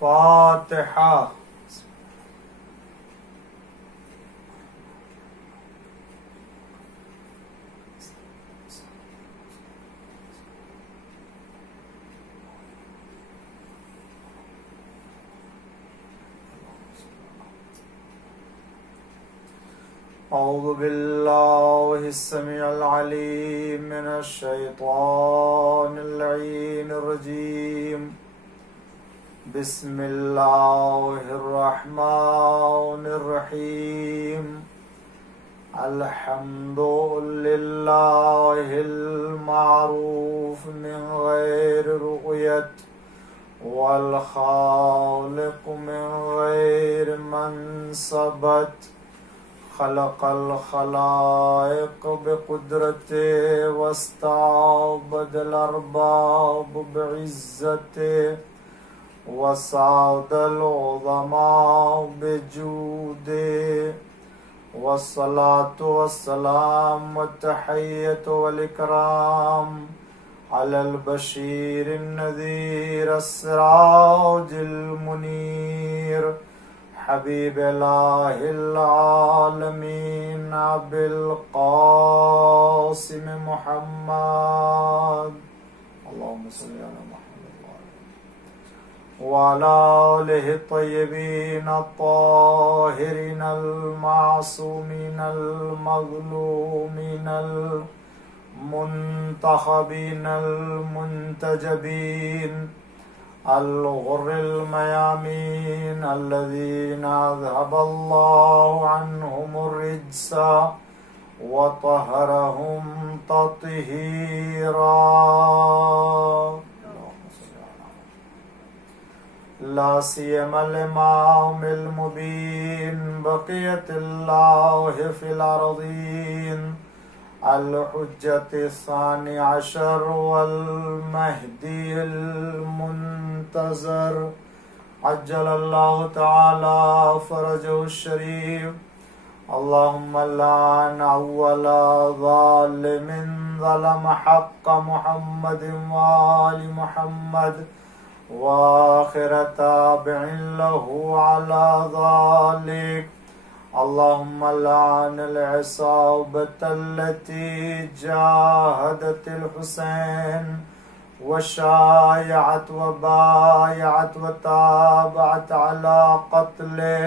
फातिहा। औज़ु बिल्लाहि स्समीउल अलीम मिनश शैतानिर लईनिर रजीम। बिस्मिल्लाहिर रहमानिर रहीम। अल्हम्दुलिल्लाहिल मारूफ मिन गैरि रुक़यत वल खालिक़ मिन गैरि मनसबत। खलक़ल खलाइक़ बिक़ुदरते वस्तअबदल अरबाब बिइज़्ज़ते वसादल उज़मा बिजूदे। वस्सलातु वस्सलाम वत्तहिय्यतु वल इकराम अलल बशीरिन नज़ीर अस्सिराजिल मुनीर हबीबिल्लाहिल आलमीन अबिल क़ासिम मुहम्मद अल्लाहुम्मा सल्लि अला मुहम्मद व अला आलिहि तय्यबीन अत्ताहिरीन अल मासूमीन अल मज़लूमीन अल मुंतखबीन अल मुंतजबीन अल-गुर्रिल मयामीन अल्लज़ीना अज़हबल्लाहु अन्हुमुर रिज्सा व तहहरहुम तत्हीरा। ला सियमल इमामिल मुबीन बक़ियतुल्लाहि फिल अर्ज़ीन अल-हुज्जतिस्सानी अशर वल महदील मुंतज़र अज्जलल्लाहु तआला फ़रजहु शरीफ। अल्लाहुम्मा लान अव्वला ज़ालिमिन ज़लम हक़्क़ मुहम्मदिन व आलि मुहम्मद व आखिर ताबिइन लहु अला ज़ालिक। अल्लाहुम्मा लानल इसाबतल्लती जाहदतिल हुसैन व शायअत व बायअत व ताबअत अला क़त्लिह।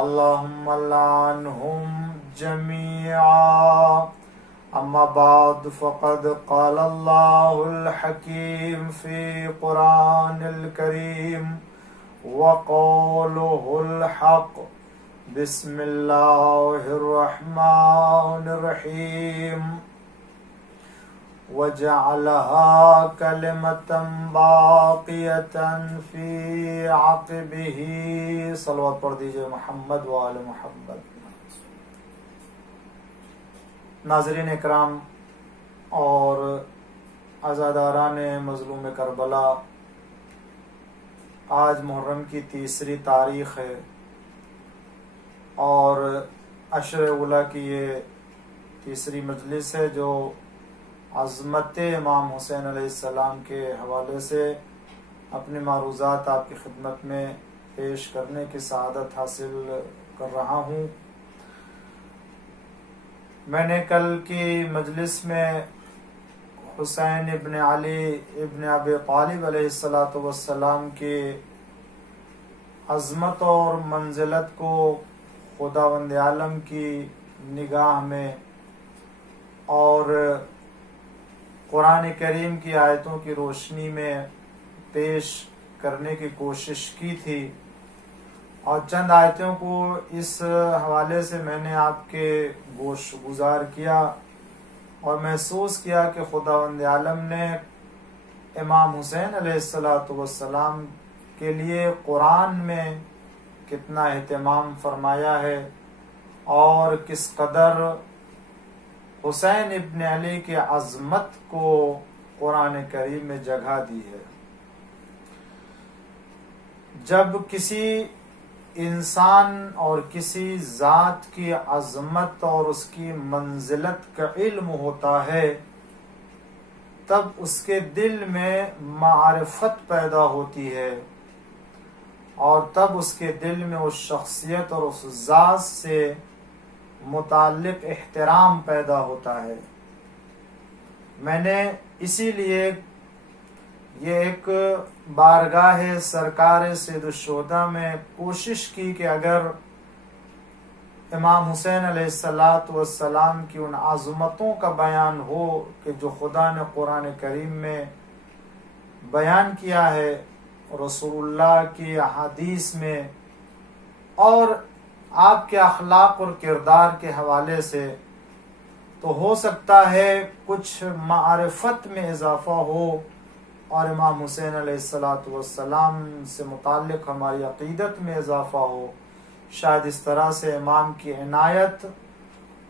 अल्लाहुम्मा लानहुम जमीआ। अम्मा बाद फ़क़द क़ाल अल्लाहुल हकीम फ़ी क़ुरानिल करीम व क़ौलुहुल हक़। बिस्मिल्लाहिर्रहमानिर्रहीम। वजअलहा कलिमतन बाक़ियतन फ़ी अक़बिही। सलवात पढ़ दीजिए मोहम्मद व आले मोहम्मद। नाज़रीन इकराम और अज़ादारान मज़लूम करबला, आज मुहर्रम की तीसरी तारीख़ है और अशर उला की ये तीसरी मजलिस है जो अज़मत इमाम हुसैन अलैहिस्सलाम के हवाले से अपने मारूज़ात आपकी खिदमत में पेश करने की सआदत हासिल कर रहा हूँ। मैंने कल की मजलिस में हुसैन इब्न अली इब्न अबी तालिब अलैहिस्सलातु वस्सलाम के अज़मत और मंजिलत को खुदावंद आलम की निगाह में और कुरान करीम की आयतों की रोशनी में पेश करने की कोशिश की थी और चंद आयतों को इस हवाले से मैंने आपके गोश गुजार किया और महसूस किया कि खुदावंद आलम ने इमाम हुसैन अलैहिस्सलातु वस्सलाम के लिए कुरान में कितना एहतमाम फरमाया है और किस कदर हुसैन इब्न अली के अज़मत को कुरान करीम में जगह दी है। जब किसी इंसान और किसी ज़ात की अज़मत और उसकी मंजिलत का इल्म होता है तब उसके दिल में मारिफत पैदा होती है और तब उसके दिल में उस शख्सियत और उस ज़ात से मुताल्लिक एहतराम पैदा होता है। मैंने इसीलिए ये एक बारगाह सरकार सैयदुश्शोहदा में कोशिश की कि अगर इमाम हुसैन अलैहिस्सलाम की उन आज़मतों का बयान हो कि जो खुदा ने कुरान करीम में बयान किया है रसूलुल्लाह की अहादीस में और आपके अखलाक और किरदार के हवाले से, तो हो सकता है कुछ मारिफत में इजाफा हो और इमाम हुसैन अलैहिस्सलाम से मुताल्लिक हमारी अकीदत में इजाफा हो। शायद इस तरह से इमाम की इनायत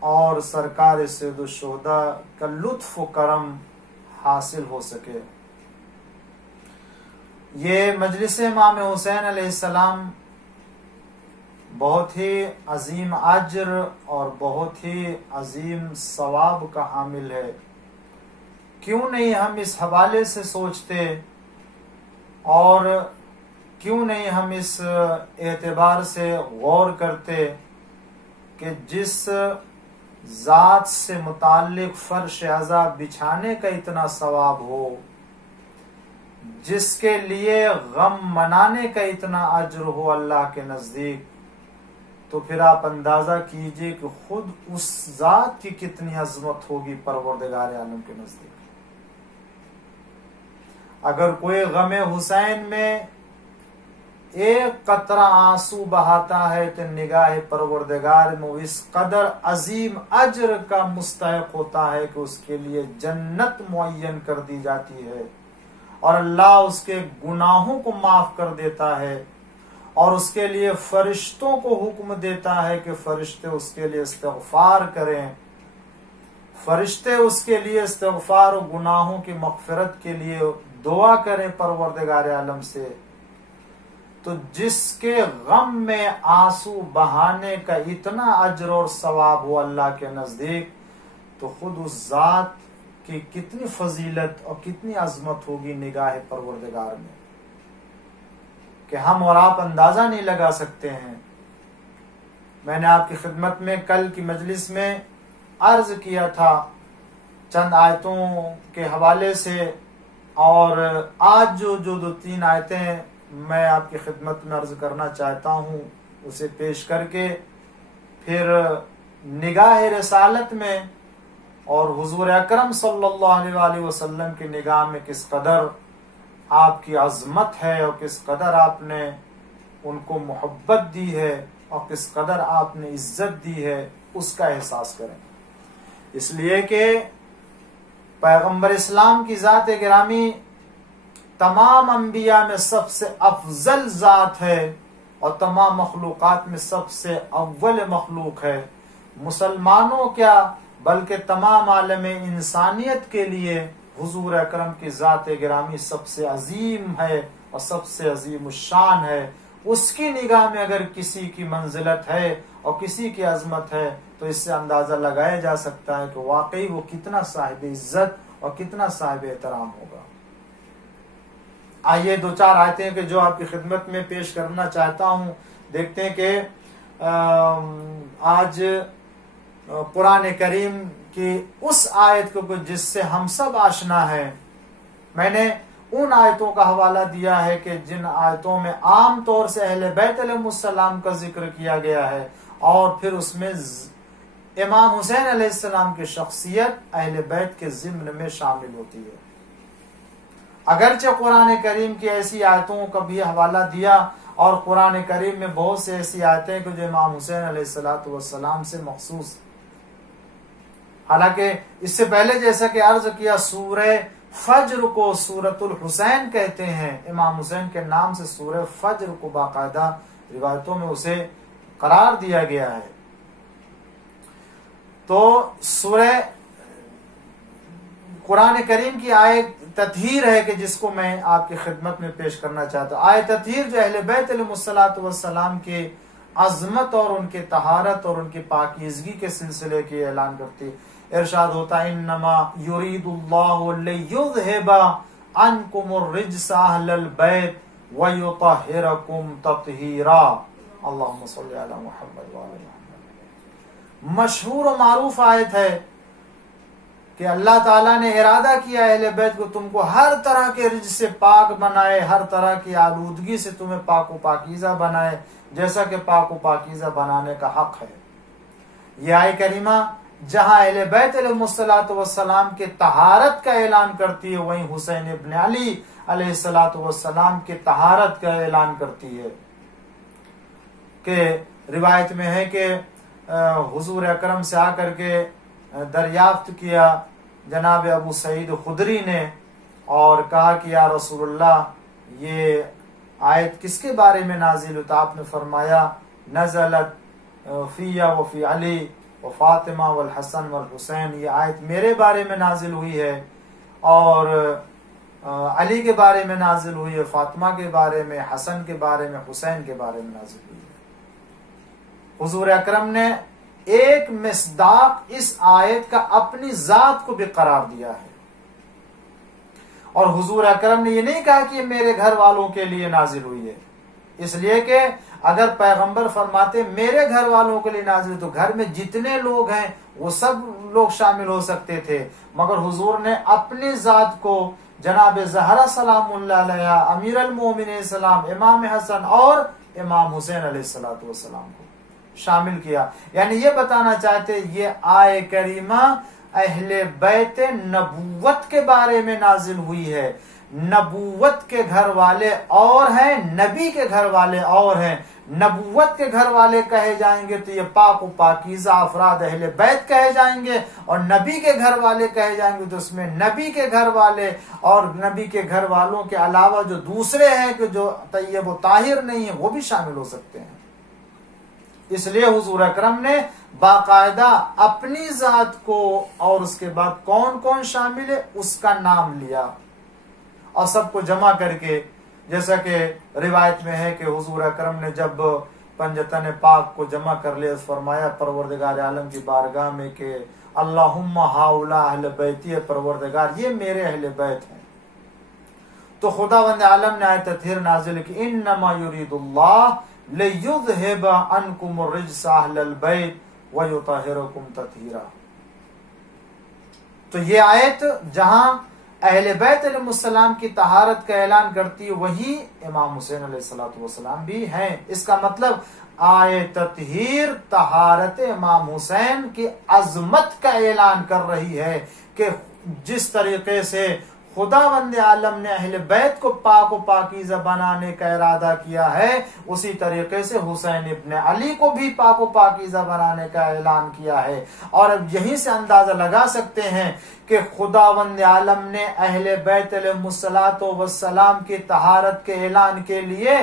और सरकार सैयदुश्शोहदा का लुत्फ व करम हासिल हो सके। ये मजलिस इमाम हुसैन अलैहिस्सलाम बहुत ही अजीम अजर और बहुत ही अजीम सवाब का हामिल है। क्यों नहीं हम इस हवाले से सोचते और क्यों नहीं हम इस एतबार से गौर करते कि जिस जात से मुताल्लिक फर्श अज़ा बिछाने का इतना सवाब हो, जिसके लिए गम मनाने का इतना अज्र हो अल्लाह के नजदीक, तो फिर आप अंदाजा कीजिए कि खुद उस जात की कितनी अजमत होगी परवरदिगार आलम के नजदीक। अगर कोई गमे हुसैन में एक कतरा आंसू बहाता है तो निगाह परवरदिगार में वो इस कदर अजीम अज्र का मुस्तहिक होता है कि उसके लिए जन्नत मुअय्यन कर दी जाती है और अल्लाह उसके गुनाहों को माफ कर देता है और उसके लिए फरिश्तों को हुक्म देता है कि फरिश्ते उसके लिए इस्तिग़फ़ार करें, फरिश्ते उसके लिए इस्तिग़फ़ार और गुनाहों की मग़फ़िरत के लिए दुआ करें परवरदिगार आलम से। तो जिसके गम में आंसू बहाने का इतना अज्र और सवाब हो अल्लाह के नजदीक, तो खुद उस जात की कितनी फजीलत और कितनी अजमत होगी निगाह परवरदिगार में कि हम और आप अंदाजा नहीं लगा सकते हैं। मैंने आपकी खिदमत में कल की मजलिस में अर्ज किया था चंद आयतों के हवाले से, और आज जो 2-3 आयतें मैं आपकी खिदमत में अर्ज करना चाहता हूँ उसे पेश करके फिर निगाह रिसालत में और हुजूर अकरम सल्लल्लाहु अलैहि वसल्लम की निगाह में किस कदर आपकी अजमत है और किस कदर आपने उनको मोहब्बत दी है और किस कदर आपने इज्जत दी है उसका एहसास करें। इसलिए कि पैगंबर इस्लाम की जात गिरामी तमाम अंबिया में सबसे अफजल जात है और तमाम मखलूकात में सबसे अव्वल मखलूक है। मुसलमानों क्या बल्कि तमाम आलम इंसानियत के लिए हुजूर अकरम की जात गिरामी सबसे अजीम है और सबसे अजीम शान है। उसकी निगाह में अगर किसी की मंजिलत है और किसी की अजमत है तो इससे अंदाजा लगाया जा सकता है कि वाकई वो कितना साहिब इज्जत और कितना साहिब एहतराम होगा। आइए 2-4 आयतें कि जो आपकी खिदमत में पेश करना चाहता हूं, देखते हैं कि आज कुरान करीम की उस आयत को जिससे हम सब आशना है, मैंने उन आयतों का हवाला दिया है कि जिन आयतों में आम तौर से अहले बैत अलैहिस्सलाम का जिक्र किया गया है और फिर उसमें इमाम हुसैन अलैहिस्सलाम की शख्सियत अहले बैत के ज़िम्न में शामिल होती है। अगरचे कुरान करीम की ऐसी आयतों का भी हवाला दिया और कुरान करीम में बहुत से ऐसी आयतें कि जो इमाम हुसैन अलैहिस्सलाम से मखसूस। हालांकि इससे पहले जैसा कि अर्ज किया सूरह फज्र को सूरतुल हुसैन कहते हैं, इमाम हुसैन के नाम से सूरह फज्र को बाकायदा रिवायतों में उसे करार दिया गया है। तो सूरह कुरान करीम की आयत तत्हीर है कि जिसको मैं आपकी खिदमत में पेश करना चाहता हूँ। आयत तत्हीर जो अहले बैत अलैहिस्सलाम के अजमत और उनके तहारत और उनकी पाकीज़गी के सिलसिले की ऐलान करती। इरशाद होता है इन्नमा युरीदुल्लाहु लियुज़हिबा अन्कुमुर रिज्सा अहलल बैत वयुतहिरकुम तत्हीरा। अल्लाहुम्मा सल्ली अला मुहम्मद व आले मुहम्मद। मशहूर और मारूफ आयत है कि अल्लाह ताला ने इरादा किया अहले बैत को तुमको हर तरह के रिज से पाक बनाए, हर तरह की आलूदगी से तुम्हें पाक व पाकीज़ा बनाए, जैसा कि पाक व पाकीज़ा बनाने का हक है। यह आय करीमा जहां अहले बैत अलैहिस्सलातु वस्सलाम के तहारत का ऐलान करती है, वहीं हुसैन इब्न अली अलैहिस्सलातु वस्सलाम के तहारत का ऐलान करती है। कि रिवायत में है कि हुजूर अकरम से आकर के दरियाफ्त किया जनाब अबू सईद खुदरी ने और कहा कि या रसूलुल्लाह ये आयत किसके बारे में नाजिल हुई? तो आपने फरमाया नज़लत फ़िया व फ़ी अली व फ़ातिमा वल हसन वल हुसैन, ये आयत मेरे बारे में नाजिल हुई है और अली के बारे में नाजिल हुई है, फातिमा के बारे में, हसन के बारे में, हुसैन के बारे में नाजिल हुई है। हुजूर अकरम ने एक मिस्दाक इस आयत का अपनी जात को भी करार दिया है। और हुजूर अकरम ने ये नहीं कहा कि ये मेरे घर वालों के लिए नाजिल हुई है, इसलिए कि अगर पैगंबर फरमाते मेरे घर वालों के लिए नाजिल, तो घर में जितने लोग हैं वो सब लोग शामिल हो सकते थे। मगर हुजूर ने अपनी जात को जनाब ज़हरा सलामुल्लाह अलैहा, अमीर अल मोमिनीन सलाम, इमाम हसन और इमाम हुसैन अलैहिस्सलातु वस्सलाम को शामिल किया। यानी ये बताना चाहते ये आय करीमा अहले बैत नबूवत के बारे में नाजिल हुई है। नबूवत के घर वाले और हैं, नबी के घर वाले और हैं। नबूवत के घर वाले कहे जाएंगे तो ये पाक व पाकीज़ा अफराद अहले बैत कहे जाएंगे, और नबी के घर वाले कहे जाएंगे तो उसमें नबी के घर वाले और नबी के घर वालों के अलावा जो दूसरे हैं कि जो तय्यब व ताहिर नहीं है वो भी शामिल हो सकते हैं। इसलिए हुजूर अकरम ने बाकायदा अपनी जात को और उसके बाद कौन कौन शामिल है उसका नाम लिया और सबको जमा करके, जैसा कि रिवायत में है कि हुजूर अकरम ने जब पंजतन पाक को जमा कर लिया, फरमाया परवरदिगार आलम की बारगाह में कि अल्लाहुम्मा हाउला अहले बैती, परवरदिगार ये मेरे अहले बैत हैं। तो खुदावंद आलम ने आयत तत्हीर नाजिल की, इन्नमा युरीदुल्लाह लियुज़हिबा अन्कुम अर्रिज्स अहलल बैत व युतहिरकुम तत्हीरा। तो ये आयत जहां अहले बैत अलैहिस्सलाम की तहारत का ऐलान करती है, वही इमाम हुसैन अलैहिस्सलातु वस्सलाम भी हैं। इसका मतलब आयत तत्हीर तहारत इमाम हुसैन की अजमत का ऐलान कर रही है कि जिस तरीके से खुदावंद आलम ने अहले बैत को पाक व पाकीज़ा बनाने का इरादा किया है, उसी तरीके से हुसैन इब्न अली को भी पाक व पाकीज़ा बनाने का ऐलान किया है। और अब यहीं से अंदाजा लगा सकते हैं कि खुदावंद आलम ने अहले बैत अलैहिस्सलातु वस्सलाम की तहारत के ऐलान के लिए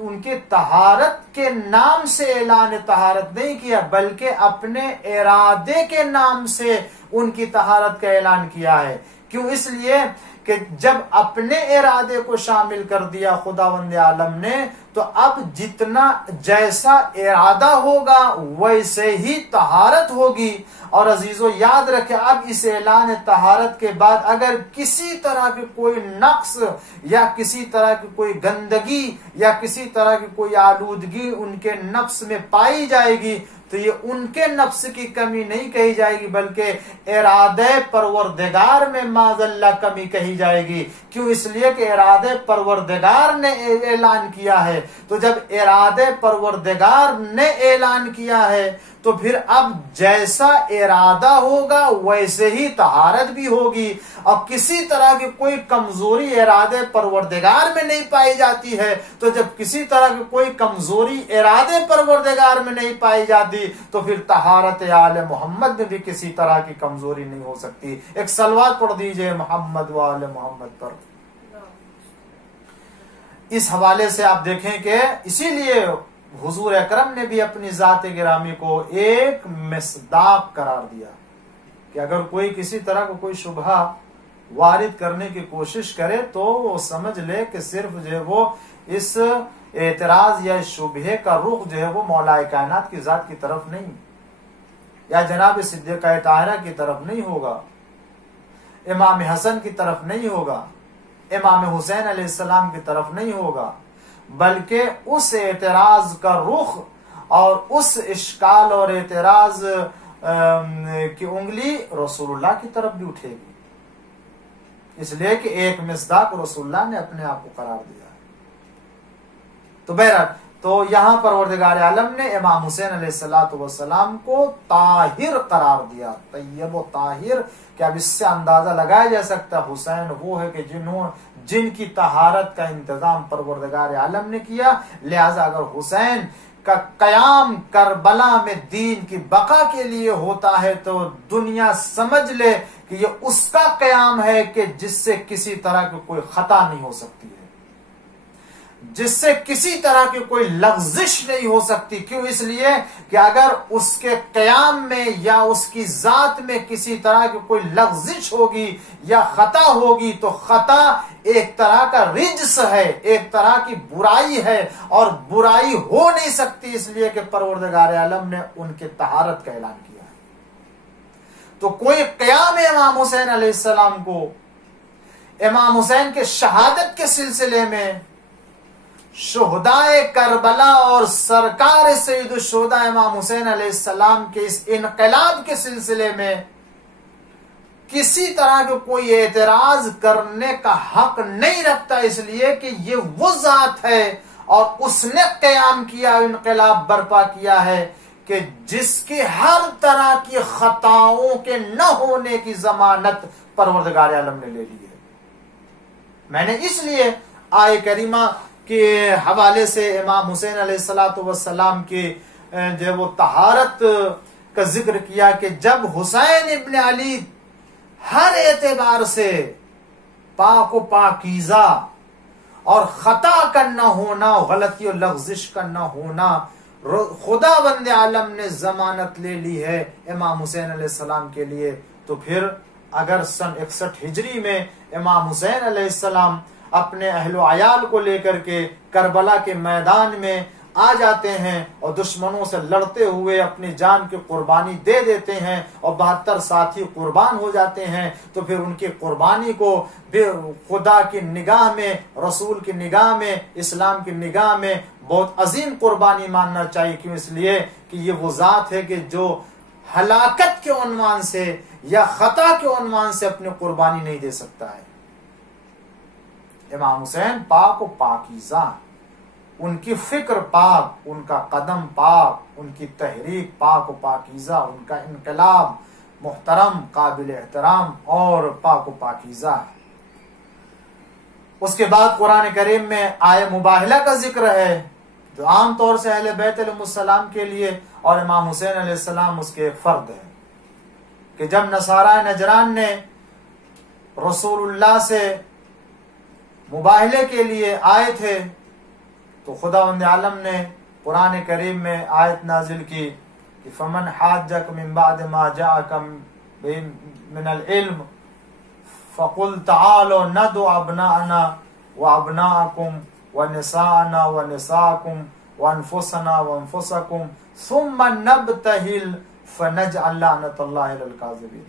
उनके तहारत के नाम से ऐलान तहारत नहीं किया, बल्कि अपने इरादे के नाम से उनकी तहारत का ऐलान किया है। क्यों? इसलिए कि जब अपने इरादे को शामिल कर दिया खुदावंद आलम ने, तो अब जितना जैसा इरादा होगा वैसे ही तहारत होगी। और अजीजों याद रखें, अब इस ऐलान तहारत के बाद अगर किसी तरह की कोई नक्स या किसी तरह की कोई गंदगी या किसी तरह की कोई आलूदगी उनके नफ्स में पाई जाएगी, तो ये उनके नफ्स की कमी नहीं कही जाएगी, बल्कि इरादे परवरदिगार में माज़ल्ला कमी कही जाएगी। क्यों? इसलिए कि इरादे परवरदिगार ने ऐलान किया है। तो जब इरादे परवरदिगार ने ऐलान किया है, तो फिर अब जैसा इरादा होगा वैसे ही तहारत भी होगी। और किसी तरह की कोई कमजोरी इरादे परवरदिगार में नहीं पाई जाती है, तो जब किसी तरह की कोई कमजोरी इरादे परवरदिगार में नहीं पाई जाती, तो फिर तहारत आले मोहम्मद में भी किसी तरह की कमजोरी नहीं हो सकती। एक सलवात पढ़ दीजिए मोहम्मद व आले मोहम्मद पर। इस हवाले से आप देखें कि इसीलिए हुजूर अकरम ने भी अपनी जात गिरामी को एक मिस्दाक करार दिया कि अगर कोई किसी तरह को कोई शुबहा वारिद करने की कोशिश करे तो वो समझ ले कि सिर्फ जो है वो इस एतराज या शुबहे का रुख जो है वो मौलाए कायनात की जात की तरफ नहीं, या जनाब सिद्दीक़ा ताहिरा की तरफ नहीं होगा, इमाम हसन की तरफ नहीं होगा, इमाम हुसैन अलैहिस्सलाम की तरफ नहीं होगा, बल्कि उस एतराज का रुख और उस इश्काल और एतराज की उंगली रसूलुल्लाह की तरफ भी उठेगी, इसलिए कि एक मिस्दाक रसूलुल्लाह ने अपने आप को करार दिया है। तो बहरहाल, तो यहां परवरदिगार आलम ने इमाम हुसैन अलैहिस्सलाम को ताहिर करार दिया। तैयब व ताहिर, क्या अब इससे अंदाजा लगाया जा सकता है हुसैन वो है कि जिनकी तहारत का इंतजाम परवरदिगार आलम ने किया। लिहाजा अगर हुसैन का कयाम करबला में दीन की बका के लिए होता है तो दुनिया समझ ले कि ये उसका कयाम है कि जिससे किसी तरह की कोई खता नहीं हो सकती है, जिससे किसी तरह की कोई लग़्ज़िश नहीं हो सकती। क्यों? इसलिए कि अगर उसके कयाम में या उसकी जात में किसी तरह की कोई लग़्ज़िश होगी या खता होगी तो खता एक तरह का रिज्स है, एक तरह की बुराई है, और बुराई हो नहीं सकती इसलिए कि परवरदिगार आलम ने उनके तहारत का ऐलान किया है। तो कोई कयाम इमाम हुसैन अलैहिस्सलाम को इमाम हुसैन के शहादत के सिलसिले में, शुहदाए करबला और सरकार सैयद शुहदा इमाम हुसैन अलैहिस्सलाम के इस इनकलाब के सिलसिले में किसी तरह के कोई एतराज करने का हक नहीं रखता, इसलिए कि ये वो जात है और उसने कयाम किया, इनकलाब बर्पा किया है कि जिसकी हर तरह की खताओं के न होने की जमानत परवरदिगार आलम ने ले ली है। मैंने इसलिए आय करीमा के हवाले से इमाम हुसैन अलैहिस्सलाम की जो वो तहारत का जिक्र किया कि जब हुसैन इब्न अली हर एतबार से पाक व पाकीज़ा और खता का न होना, गलती और लग़्ज़िश का न होना, खुदावंद आलम ने जमानत ले ली है इमाम हुसैन अलैहिस्सलाम के लिए, तो फिर अगर सन 61 हिजरी में इमाम हुसैन अलैहिस्सलाम अपने अहलो अयाल को लेकर के करबला के मैदान में आ जाते हैं और दुश्मनों से लड़ते हुए अपनी जान की कुर्बानी दे देते हैं और 72 साथी कुर्बान हो जाते हैं, तो फिर उनकी कुर्बानी को खुदा की निगाह में, रसूल की निगाह में, इस्लाम की निगाह में बहुत अजीम कुर्बानी मानना चाहिए। क्यों? इसलिए कि ये वो जात है कि जो हलाकत के उन्वान से या खता के उन्वान से अपनी कुर्बानी नहीं दे सकता है। इमाम हुसैन पाक व पाकीज़ा, उनकी फिक्र पाक, उनका कदम पाक, उनकी तहरीक पाक व पाकीज़ा, उनका इनकलाब मुहतरम, काबिल एहतराम और पाक व पाकीज़ा। उसके बाद कुरान करीम में आय मुबाहिला का जिक्र है जो आम तौर से अहले बैत अलैहिस्सलाम के लिए और इमाम हुसैन अलैहिस्सलाम उसके फर्द है कि जब नसारा नजरान ने रसूलुल्लाह से मुबाहिले के लिए आए थे तो खुदावंद आलम ने कुरान करीम में आयत नाजिल की कि फमन हाज्जक मिन बाद मा जाअकम मिनल इल्म फकुल तआलो नदु अबनाअना व अबनाअकुम व निसाअना व निसाअकुम व अनफुसना व अनफुसकुम सुम्मा नबतहिल फनजअल लअनतल्लाहि अलल काज़िबीन।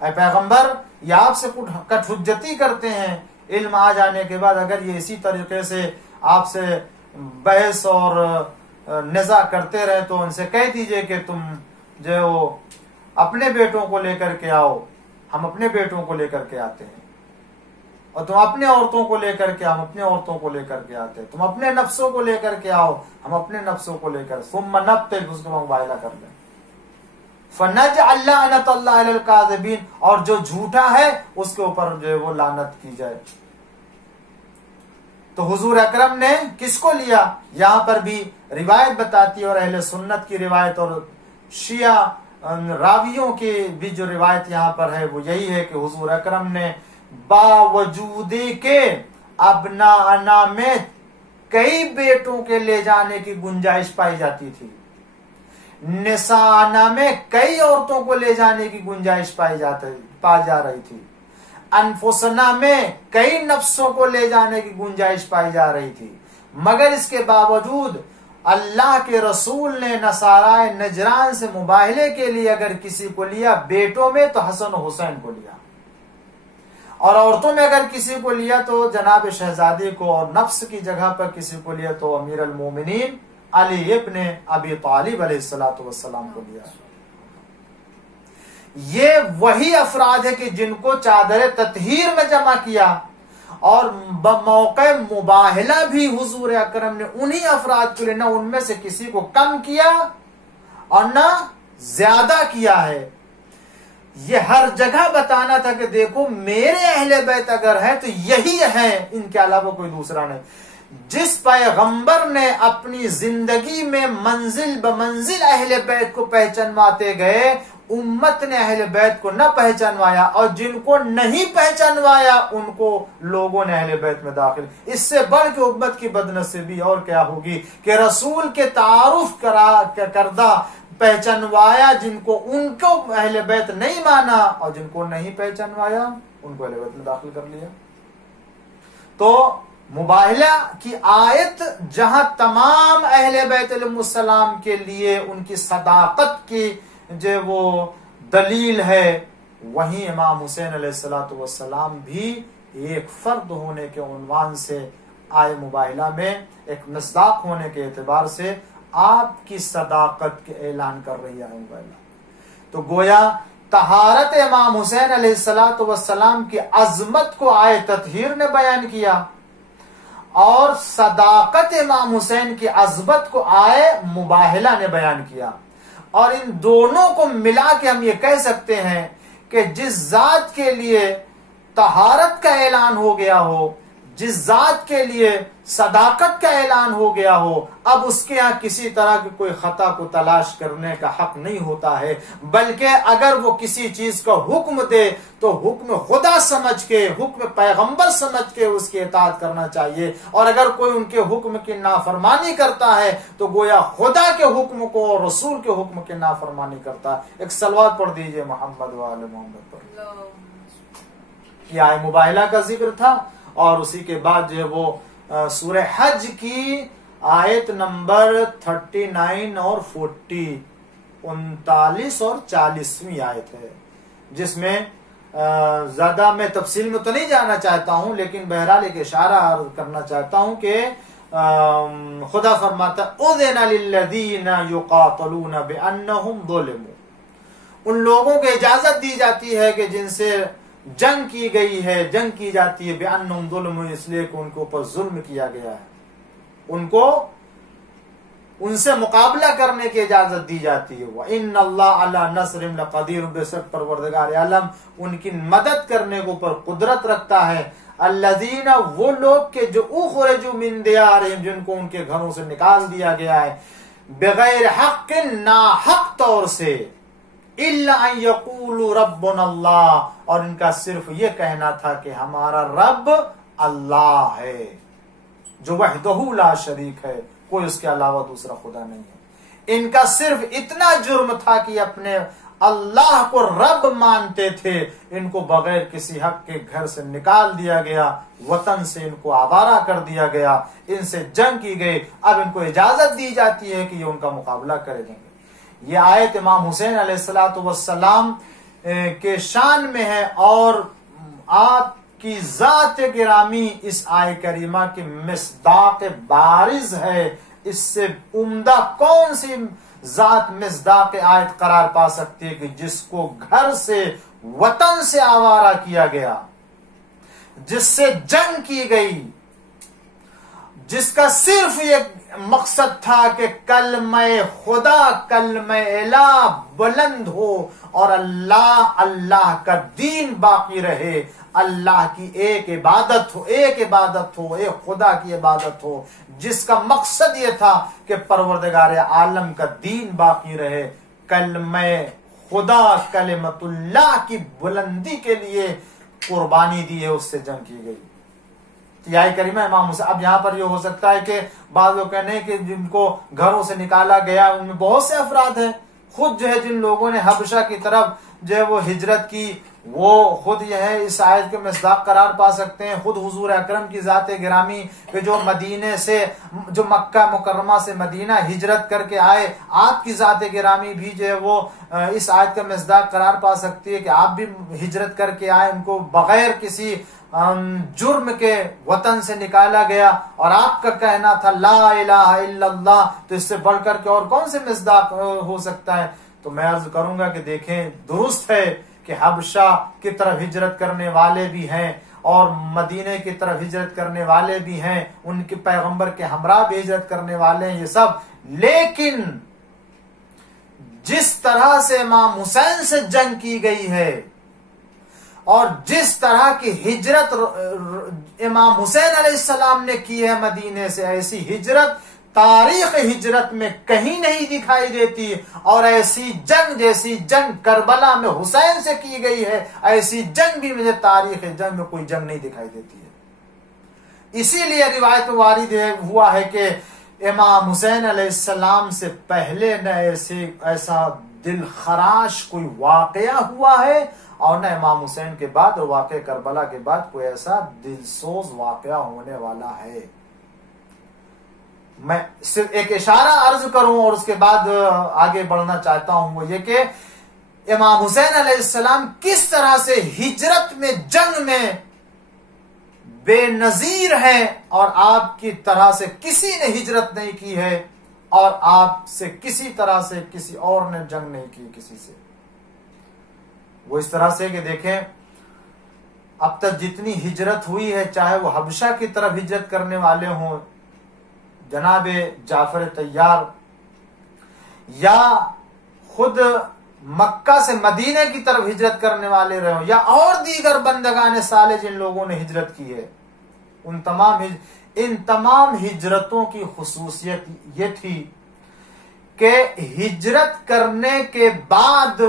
ऐ पैगंबर, ये आपसे कठहुज्जती करते हैं इल्म आ जाने के बाद, अगर ये इसी तरीके से आपसे बहस और निज़ा करते रहे तो उनसे कह दीजिए कि तुम जो अपने बेटों को लेकर के आओ, हम अपने बेटों को लेकर के आते हैं, और तुम अपने औरतों को लेकर के, हम अपने औरतों को लेकर के आते हैं, तुम अपने नफ्सों को लेकर के आओ, हम अपने नफ्सों को लेकर, सुम्मा नब्तहिल, उसको मुबाहिला कर लें, फनजअल लअनतल्लाहि अलल काज़िबीन, और जो झूठा है उसके ऊपर जो है वो लानत की जाए। तो हुजूर अकरम ने किसको लिया? यहां पर भी रिवायत बताती है और अहले सुन्नत की रिवायत और शिया रावियों की भी जो रिवायत यहां पर है वो यही है कि हुजूर अकरम ने बावजूदे के अपना अना में कई बेटों के ले जाने की गुंजाइश पाई जाती थी, निसाना में कई औरतों को ले जाने की गुंजाइश पाई जा रही थी, अनफुसना में कई नफ्सों को ले जाने की गुंजाइश पाई जा रही थी, मगर इसके बावजूद अल्लाह के रसूल ने नसाराए नजरान से मुबाहिले के लिए अगर किसी को लिया बेटों में तो हसन और हुसैन को लिया, और औरतों में अगर किसी को लिया तो जनाब शहजादी को, और नफ्स की जगह पर किसी को लिया तो अमीर अल मोमिनीन अली इब्न अबी तालिब अलैहिस्सलातु वस्सलाम को लिया। ये वही अफराद है कि जिनको चादर ततहीर में जमा किया, और बमौके मुबाहला भी हुजूर अकरम ने उन्हीं अफराद को लेना, उनमें से किसी को कम किया और न ज्यादा किया है। ये हर जगह बताना था कि देखो मेरे अहले बैत अगर है तो यही है, इनके अलावा कोई दूसरा नहीं। जिस पैगंबर ने अपनी जिंदगी में मंजिल ब मंजिल अहले बैत को पहचानवाते गए, उम्मत ने अहले बैत को न पहचानवाया, और जिनको नहीं पहचानवाया उनको लोगों ने अहले बैत में दाखिल। इससे बढ़ के उम्मत की बदनसीबी और क्या होगी कि रसूल के तारुफ करदा पहचानवाया जिनको, उनको अहले बैत नहीं माना, और जिनको नहीं पहचानवाया उनको अहले बैत में दाखिल कर लिया। तो मुबाहला की आयत जहां तमाम अहले बैत अलैहिस्सलाम के लिए उनकी सदाकत की जो वो दलील है, वहीं इमाम हुसैन अलैहिस्सलातु वस्सलाम भी एक फर्द होने के उन्वान से आए मुबाहला में एक मिस्दाक होने के एतबार से आपकी सदाकत के ऐलान कर रही है मुबाहला। तो गोया तहारत इमाम हुसैन अलैहिस्सलातु वस्सलाम की अजमत को आए ततहीर ने बयान किया, और सदाकत इमाम हुसैन की अजमत को आए मुबाहला ने बयान किया। और इन दोनों को मिला के हम ये कह सकते हैं कि जिस जात के लिए तहारत का ऐलान हो गया हो, जिस जात के लिए सदाकत का ऐलान हो गया हो, अब उसके यहां किसी तरह की कोई खता को तलाश करने का हक नहीं होता है, बल्कि अगर वो किसी चीज का हुक्म दे तो हुक्म खुदा समझ के, हुक्म पैगंबर समझ के उसकी इताअत करना चाहिए। और अगर कोई उनके हुक्म की नाफरमानी करता है तो गोया खुदा के हुक्म को और रसूल के हुक्म की नाफरमानी करता है। एक सलवात पढ़ दीजिए मोहम्मद वाले मोहम्मद पर। यह आए मुबाहला का जिक्र था, और उसी के बाद जो है वो सूरह हज की आयत नंबर 39 और 40, 39 और 40वीं आयत है, जिसमें ज्यादा मैं तफसील में तो नहीं जाना चाहता हूं, लेकिन बहरहाल एक इशारा करना चाहता हूं कि खुदा फरमाता उज़िना लिल्लज़ीना युक़ातलूना बिअन्नहुम ज़ुलिमू, उन लोगों को इजाजत दी जाती है कि जिनसे जंग की गई है, जंग की जाती है, बिअन्नहुम ज़ुलिमू, इसलिए कि उनके ऊपर जुल्म किया गया है, उनको उनसे मुकाबला करने की इजाजत दी जाती है। वह इन्नल्लाह अला नस्रिहिम लक़दीर, बेशक परवरदिगार आलम उनकी मदद करने के ऊपर कुदरत रखता है। अल्लज़ीना, वो लोग के जो उख़रिजू मिन दियारिहिम, जिनको उनके घरों से निकाल दिया गया है, बगैर हक़्क़िन, नाहक तौर से, इल्ला अन यक़ूलू रब्बुनल्लाह, और इनका सिर्फ ये कहना था कि हमारा रब अल्लाह है, जो वहदहू ला शरीक है, कोई उसके अलावा दूसरा खुदा नहीं है। इनका सिर्फ इतना जुर्म था कि अपने अल्लाह को रब मानते थे, इनको बगैर किसी हक के घर से निकाल दिया गया, वतन से इनको आवारा कर दिया गया, इनसे जंग की गई, अब इनको इजाजत दी जाती है कि ये उनका मुकाबला करेंगे। ये आयत इमाम हुसैन अलैहिस्सलातु वस्सलाम के शान में है, और आपकी जात गिरामी इस आय करीमा की मिस्दाक बारिज है। इससे उम्दा कौन सी जात मिस्दाक आयत करार पा सकती है कि जिसको घर से, वतन से आवारा किया गया, जिससे जंग की गई, जिसका सिर्फ ये मकसद था कि कलमे खुदा, कलमे इलाह बुलंद हो और अल्लाह, अल्लाह का दीन बाकी रहे, अल्लाह की एक इबादत हो, एक इबादत हो, एक खुदा की इबादत हो, जिसका मकसद ये था कि परवरदिगार आलम का दीन बाकी रहे। कलमे खुदा, कलिमतुल्लाह की बुलंदी के लिए कुर्बानी दी है, उससे जंग की गई। आय करीमा इमाम हुसैन। अब यहाँ पर ये हो सकता है कि बाद लोग कहने कि जिनको घरों से निकाला गया उनमें बहुत से अफराद हैं, खुद जो है जिन लोगों ने हबशा की तरफ जो है वो हिजरत की, वो खुद यह इस आयत के मिस्दाक करार पा सकते हैं। खुद हुजूर अकरम की जात गिरामी के जो मदीने से, जो मक्का मुकर्रमा से मदीना हिजरत करके आए, आपकी जात गिरामी भी जो है वो इस आयत का मिस्दाक करार पा सकती है कि आप भी हिजरत करके आए, उनको बगैर किसी जुर्म के वतन से निकाला गया और आपका कहना था ला इलाहा इल्लल्लाह। तो इससे बढ़कर के और कौन से मिस्दाक हो सकता है? तो मैं अर्ज करूंगा कि देखें, दुरुस्त है कि हबशा की तरफ हिजरत करने वाले भी हैं और मदीने की तरफ हिजरत करने वाले भी हैं, उनके पैगंबर के हमरा भी हिजरत करने वाले हैं, ये सब। लेकिन जिस तरह से इमाम हुसैन से जंग की गई है और जिस तरह की हिजरत इमाम हुसैन अलैहिस्सलाम ने की है मदीने से, ऐसी हिजरत तारीख हिजरत में कहीं नहीं दिखाई देती। और ऐसी जंग जैसी जंग करबला में हुसैन से की गई है, ऐसी जंग भी मुझे तारीख जंग में कोई जंग नहीं दिखाई देती है। इसीलिए रिवायत में वारिद हुआ है कि इमाम हुसैन अलैहिस्सलाम से पहले न ऐसा दिल खराश कोई वाकया हुआ है और न इमाम हुसैन के बाद और वाकया करबला के बाद कोई ऐसा दिलसोज वाकया होने वाला है। मैं सिर्फ एक इशारा अर्ज करूं और उसके बाद आगे बढ़ना चाहता हूं, वो ये कि इमाम हुसैन अलैहिस्सलाम किस तरह से हिजरत में, जंग में बेनजीर है और आपकी तरह से किसी ने हिजरत नहीं की है और आपसे किसी तरह से किसी और ने जंग नहीं की किसी से। वो इस तरह से कि देखें, अब तक जितनी हिजरत हुई है, चाहे वो हबशा की तरफ हिजरत करने वाले हों, जनाबे जाफर तैयार, या खुद मक्का से मदीने की तरफ हिजरत करने वाले रहे, या और दीगर बंदगान साले जिन लोगों ने हिजरत की है, इन तमाम हिजरतों की खुसूसियत ये थी कि हिजरत करने के बाद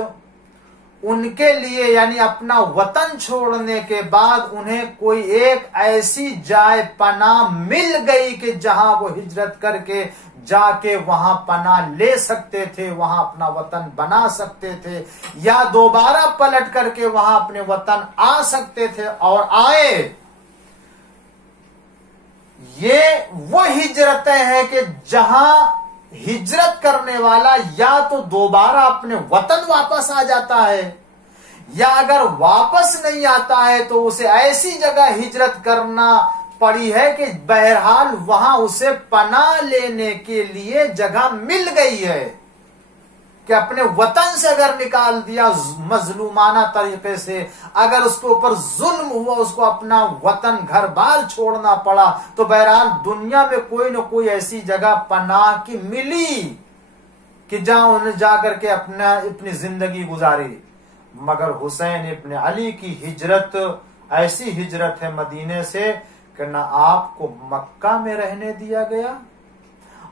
उनके लिए, यानी अपना वतन छोड़ने के बाद, उन्हें कोई एक ऐसी जाए पनाह मिल गई कि जहां वो हिजरत करके जाके वहां पनाह ले सकते थे, वहां अपना वतन बना सकते थे, या दोबारा पलट करके वहां अपने वतन आ सकते थे और आए। ये वो हिजरतें हैं कि जहां हिजरत करने वाला या तो दोबारा अपने वतन वापस आ जाता है, या अगर वापस नहीं आता है तो उसे ऐसी जगह हिजरत करना पड़ी है कि बहरहाल वहां उसे पनाह लेने के लिए जगह मिल गई है कि अपने वतन से अगर निकाल दिया मजलूमाना तरीके से, अगर उसके ऊपर जुल्म हुआ, उसको अपना वतन घर बार छोड़ना पड़ा, तो बहरहाल दुनिया में कोई न कोई ऐसी जगह पनाह की मिली कि जहां उन्हें जाकर के अपनी जिंदगी गुजारी। मगर हुसैन इब्न अली की हिजरत ऐसी हिजरत है मदीने से कि न आपको मक्का में रहने दिया गया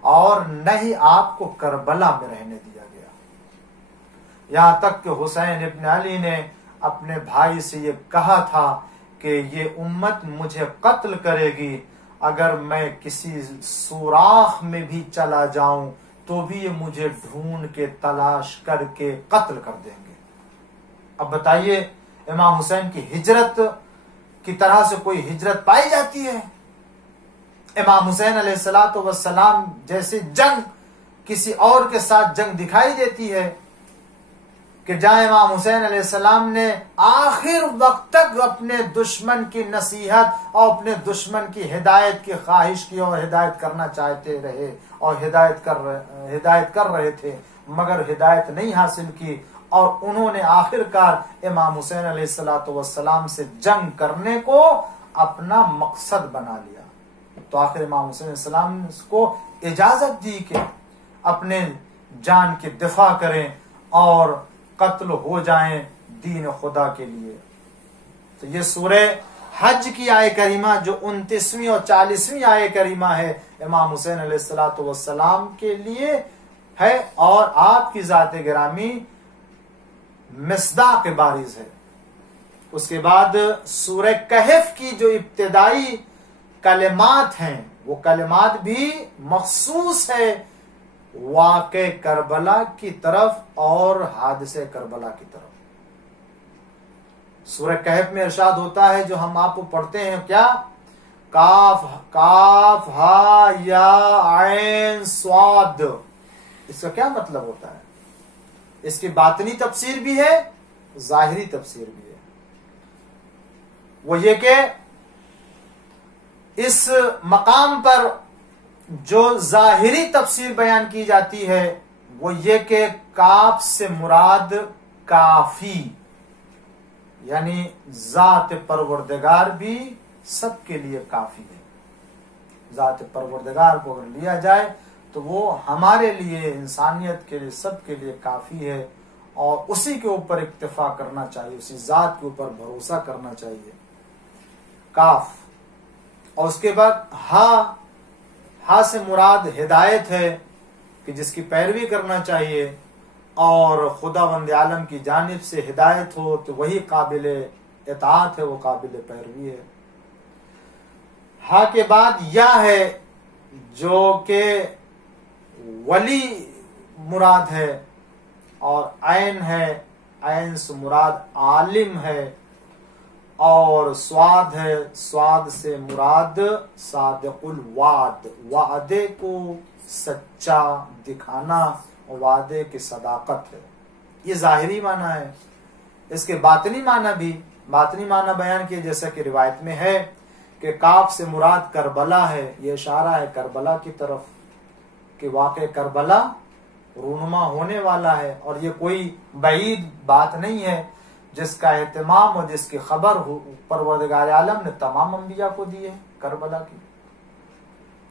और न ही आपको करबला में रहने दिया गया। यहां तक कि हुसैन इब्न अली ने अपने भाई से ये कहा था कि ये उम्मत मुझे कत्ल करेगी, अगर मैं किसी सुराख में भी चला जाऊं तो भी ये मुझे ढूंढ के तलाश करके कत्ल कर देंगे। अब बताइए, इमाम हुसैन की हिजरत की तरह से कोई हिजरत पाई जाती है? इमाम हुसैन अलैहिस्सलातु वस्सलाम जैसे जंग किसी और के साथ जंग दिखाई देती है कि जहां इमाम हुसैन अलैहिस्सलाम ने आखिर वक्त तक अपने दुश्मन की नसीहत और अपने दुश्मन की हिदायत की ख्वाहिश की और हिदायत करना चाहते रहे और हिदायत कर रहे थे, मगर हिदायत नहीं हासिल की और उन्होंने आखिरकार इमाम हुसैन अलैहिस्सलातु वस्सलाम से जंग करने को अपना मकसद बना लिया। तो आखिर इमाम हुसैन अलैहिस्सलाम को इजाजत दी कि अपने जान की दिफा करें और कत्ल हो जाएं दीन खुदा के लिए। तो ये सूरह हज की आय करीमा जो 29वीं और 40वीं आय करीमा है, इमाम हुसैन अलैहिस्सलातु वस्सलाम के लिए है और आपकी जाते गिरामी मिस्दाक बारिज है। उसके बाद सूरह कहफ की जो इब्तिदाई कलिमात हैं, वो कलिमात भी मखसूस है वाक़े करबला की तरफ और हादसे करबला की तरफ। सूरह कहफ में इरशाद होता है, जो हम आपको पढ़ते हैं, क्या? काफ काफ हा या आइन स्वाद। इसका क्या मतलब होता है? इसकी बातनी तफसीर भी है, जाहिरी तफसीर भी है। वो ये कि इस मकाम पर जो जाहिरी तफसीर बयान की जाती है वो ये कि काफ से मुराद काफी, यानी जात परवरदिगार भी सबके लिए काफी है। जात परवरदिगार को अगर लिया जाए तो वो हमारे लिए, इंसानियत के लिए, सबके लिए काफी है और उसी के ऊपर इक्तिफा करना चाहिए, उसी जात के ऊपर भरोसा करना चाहिए। काफ। और उसके बाद हा से मुराद हिदायत है कि जिसकी पैरवी करना चाहिए, और खुदावंद आलम की जानिब से हिदायत हो तो वही काबिल इताअत है, वो काबिल पैरवी है। हा के बाद या है जो के वली मुराद है, और ऐन है, ऐन से मुराद आलिम है, और स्वाद है, स्वाद से मुराद सादिकुल वाद, वादे को सच्चा दिखाना और वादे की सदाकत है। ये जाहिरी माना है। इसके बातनी माना भी, बातनी माना बयान किए जैसा कि रिवायत में है कि काफ से मुराद करबला है। ये इशारा है करबला की तरफ कि वाक़े करबला रूनुमा होने वाला है, और ये कोई बईद बात नहीं है, जिसका एहतमाम और जिसकी खबर परवरदिगार आलम ने तमाम अंबिया को दी है करबला की।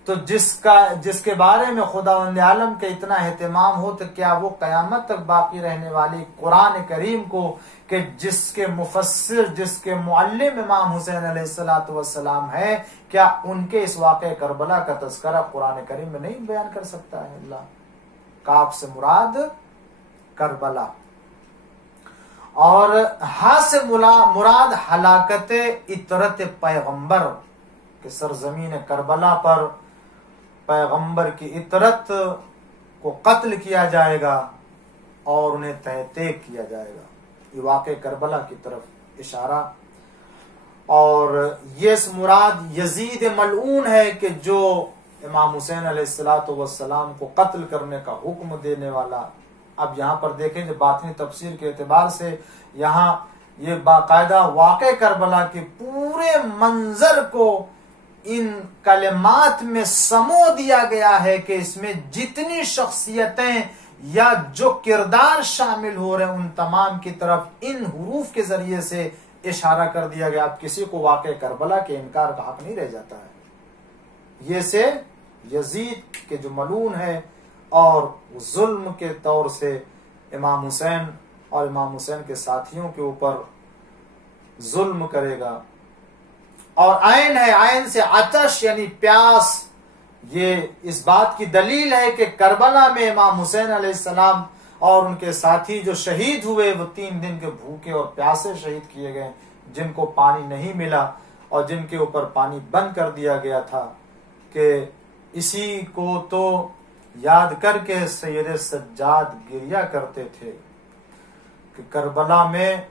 तो जिसके बारे में खुदावंद आलम के इतना एहतमाम हो तो क्या वो कयामत तक बाकी रहने वाली कुरान करीम को, कि जिसके मुफस्सिर, जिसके मुअल्लिम इमाम हुसैन अलैहिस्सलातु वस्सलाम है, क्या उनके इस वाक़े करबला का तज़किरा कुरान करीम में नहीं बयान कर सकता है अल्लाह? काफ से मुराद करबला। और हा से मुराद हलाकत इतरत पैगंबर के सरजमीन करबला पर पैगंबर की इतरत को कत्ल किया जाएगा और उन्हें तहतेक किया जाएगा। ये वाक़े करबला की तरफ इशारा। और ये मुराद यजीद मलऊन है कि जो इमाम हुसैन अलैहिस्सलातु वस्सलाम को कत्ल करने का हुक्म देने वाला। अब यहाँ पर देखें जो बातनी तफसीर के एतबार से यहाँ ये बाकायदा वाक़े करबला के पूरे मंजर को इन कलिमात में समो दिया गया है कि इसमें जितनी शख्सियतें या जो किरदार शामिल हो रहे हैं उन तमाम की तरफ इन हुरूफ के जरिए से इशारा कर दिया गया। अब किसी को वाक़े करबला के इनकार का हक नहीं रह जाता है। ये से यजीद के जो मलून है और जुल्म के तौर से इमाम हुसैन और इमाम हुसैन के साथियों के ऊपर जुल्म करेगा। और आयन है, आयन से आतश यानी प्यास। ये इस बात की दलील है कि करबला में इमाम हुसैन अलैहिस्सलाम और उनके साथी जो शहीद हुए वो 3 दिन के भूखे और प्यासे शहीद किए गए, जिनको पानी नहीं मिला और जिनके ऊपर पानी बंद कर दिया गया था। कि इसी को तो याद करके सैयद सज्जाद गिरिया करते थे कि करबला में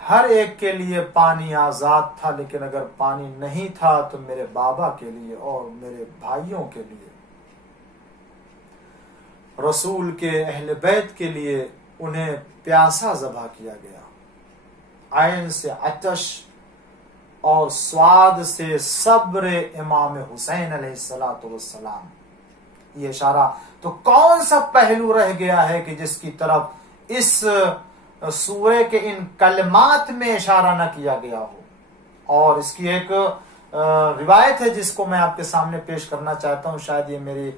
हर एक के लिए पानी आजाद था, लेकिन अगर पानी नहीं था तो मेरे बाबा के लिए और मेरे भाइयों के लिए, रसूल के अहले बैत के लिए उन्हें प्यासा ज़बह किया गया। आयन से आतश और स्वाद से सब्र इमाम हुसैन अलैहिस्सलातु वस्सलाम, ये इशारा। तो कौन सा पहलू रह गया है कि जिसकी तरफ इस सूरे के इन कलमात में इशारा न किया गया हो। और इसकी एक रिवायत है जिसको मैं आपके सामने पेश करना चाहता हूँ, शायद ये मेरी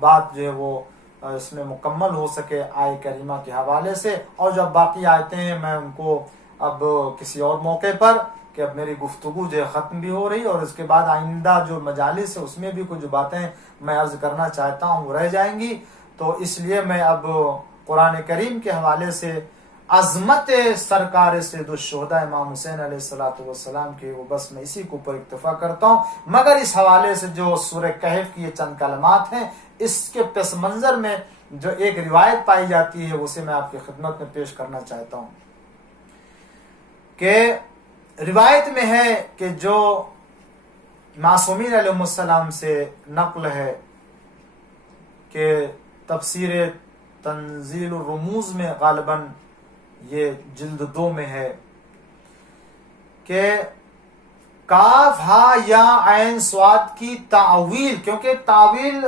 बात जो है वो इसमें मुकम्मल हो सके आय करीमा के हवाले से। और जब बाकी आयतें हैं मैं उनको अब किसी और मौके पर, कि अब मेरी गुफ्तगू जो खत्म भी हो रही और उसके बाद आइंदा जो मजालिस है उसमें भी कुछ बातें मैं अर्ज करना चाहता हूँ वो रह जाएंगी। तो इसलिए मैं अब कुरान करीम के हवाले से अजमत सरकार सैयदुश्शुहदा इमाम हुसैन अलैहिस्सलातु वस्सलाम के वो बस मैं इसी के ऊपर इक्तफा करता हूँ। मगर इस हवाले से जो सूरह कहफ की ये चंद कलमात हैं, इसके पस मंजर में जो एक रिवायत पाई जाती है उसे मैं आपकी खिदमत में पेश करना चाहता हूँ। कि रिवायत में है कि जो मासूमीन अलैहिस्सलाम से नक्ल है कि तफसीर तंजील रुमूज में गालिबन ये जिल्द 2 में है कि काफ हा या ऐन स्वाद की तावील, क्योंकि तावील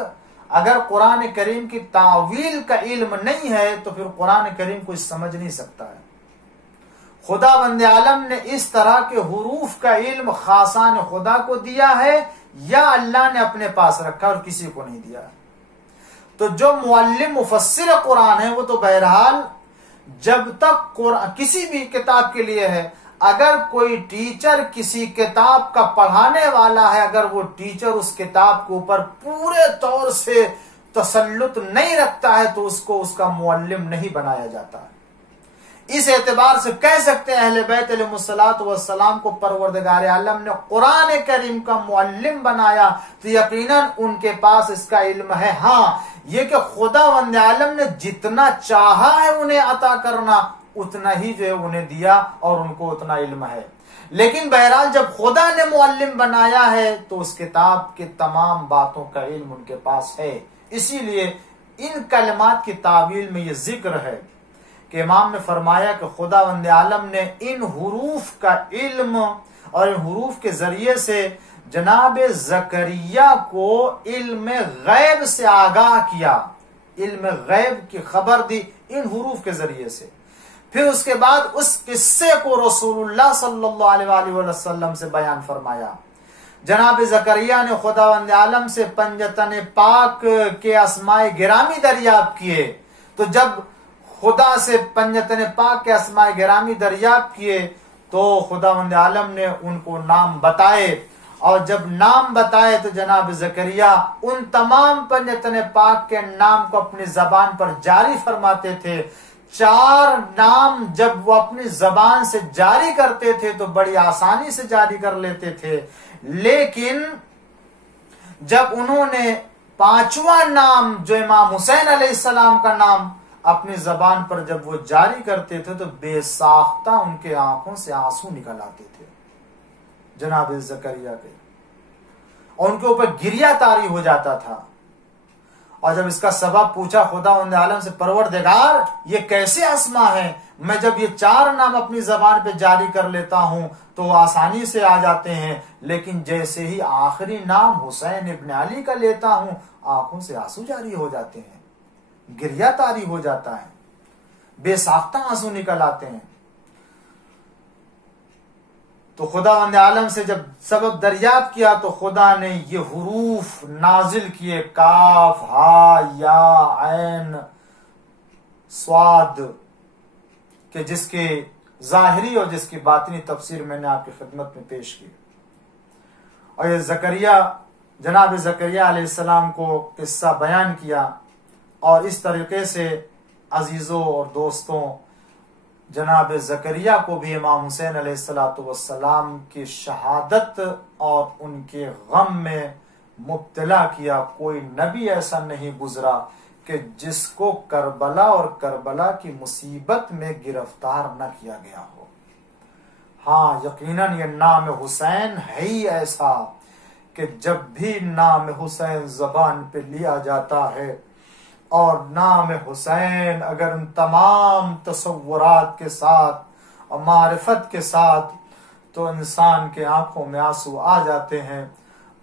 अगर कुरान करीम की तावील का इल्म नहीं है तो फिर कुरान करीम को समझ नहीं सकता है। खुदा बंदे आलम ने इस तरह के हुरूफ का इल्म खासान खुदा को दिया है या अल्लाह ने अपने पास रखा और किसी को नहीं दिया। तो जो मुअल्लिम मुफस्सिर कुरान है वो तो बहरहाल जब तक कुरान किसी भी किताब के लिए है, अगर कोई टीचर किसी किताब का पढ़ाने वाला है, अगर वो टीचर उस किताब के ऊपर पूरे तौर से तसल्लुत नहीं रखता है तो उसको उसका मुअल्लिम नहीं बनाया जाता है। इस एतबार से कह सकते हैं अहले बैत अलैहिस्सलातु वस्सलाम को परवरदिगार आलम ने कुरान करीम का मुअल्लिम बनाया तो यकीनन उनके पास इसका इल्म है। हाँ, ये कि खुदा वंदे आलम ने जितना चाहा है उन्हें अता करना उतना ही जो है उन्हें दिया और उनको उतना इल्म है। लेकिन बहरहाल जब खुदा ने मुअल्लिम बनाया है तो उस किताब के तमाम बातों का इल्म उनके पास है। इसीलिए इन कलमात की तावील में ये जिक्र है कि इमाम ने फरमाया कि खुदा वंदे आलम ने इन हुरूफ का इल्म और इन हुरूफ के जरिए से जनाब जकरिया को इल्म गैब से आगाह किया, इल्म गैब की खबर दी इन हुरूफ के जरिए से। फिर उसके बाद उस किस्से को रसूलुल्लाह सल्लल्लाहु अलैहि वसल्लम से बयान फरमाया। जनाब जकरिया ने खुदा वंदे आलम से पंजतन पाक के अस्माए गिरामी दरियाफ्त किए। तो जब खुदा से पंजतन पाक के अस्माए गिरामी दरियाफ्त किए तो खुदा वंदे आलम ने उनको नाम बताए, और जब नाम बताए तो जनाब जकरिया उन तमाम पंजतन पाक के नाम को अपनी जबान पर जारी फरमाते थे। 4 नाम जब वो अपनी जबान से जारी करते थे तो बड़ी आसानी से जारी कर लेते थे, लेकिन जब उन्होंने 5वां नाम जो इमाम हुसैन अलैहिस्सलाम का नाम अपनी जबान पर जब वो जारी करते थे तो बेसाख्ता उनके आंखों से आंसू निकल आते थे जनाब जकरिया के, और उनके ऊपर गिरिया तारी हो जाता था। और जब इसका सबब पूछा खुदा वंदे आलम से, परवरदिगार ये कैसे अस्मा है, मैं जब ये 4 नाम अपनी जबान पे जारी कर लेता हूं तो आसानी से आ जाते हैं, लेकिन जैसे ही आखिरी नाम हुसैन इब्न अली का लेता हूं आंखों से आंसू जारी हो जाते हैं, गिरिया तारी हो जाता है, बेसाख्ता आंसू निकल आते हैं। तो खुदा वंदे आलम से जब सबब दरियाफ्त किया तो खुदा ने ये हुरूफ नाजिल किए, काफ हा या ऐन स्वाद, के जिसके जाहिरी और जिसकी बातिनी तफसीर मैंने आपकी खिदमत में पेश की। और ये जकरिया जनाब जकरिया अलैहिस्सलाम को किस्सा बयान किया, और इस तरीके से अजीजों और दोस्तों जनाब जकरिया को भी इमाम हुसैन अलैहिस्सलातु वस्सलाम की शहादत और उनके गम में मुब्तला किया। कोई नबी ऐसा नहीं गुजरा कि जिसको करबला और करबला की मुसीबत में गिरफ्तार न किया गया हो। हाँ, यकीनन ये नाम हुसैन है ही ऐसा कि जब भी नाम हुसैन जबान पे लिया जाता है और नाम हुसैन अगर उन तमाम तसव्वुरात के साथ और मारिफत के साथ, तो इंसान के आंखों में आंसू आ जाते हैं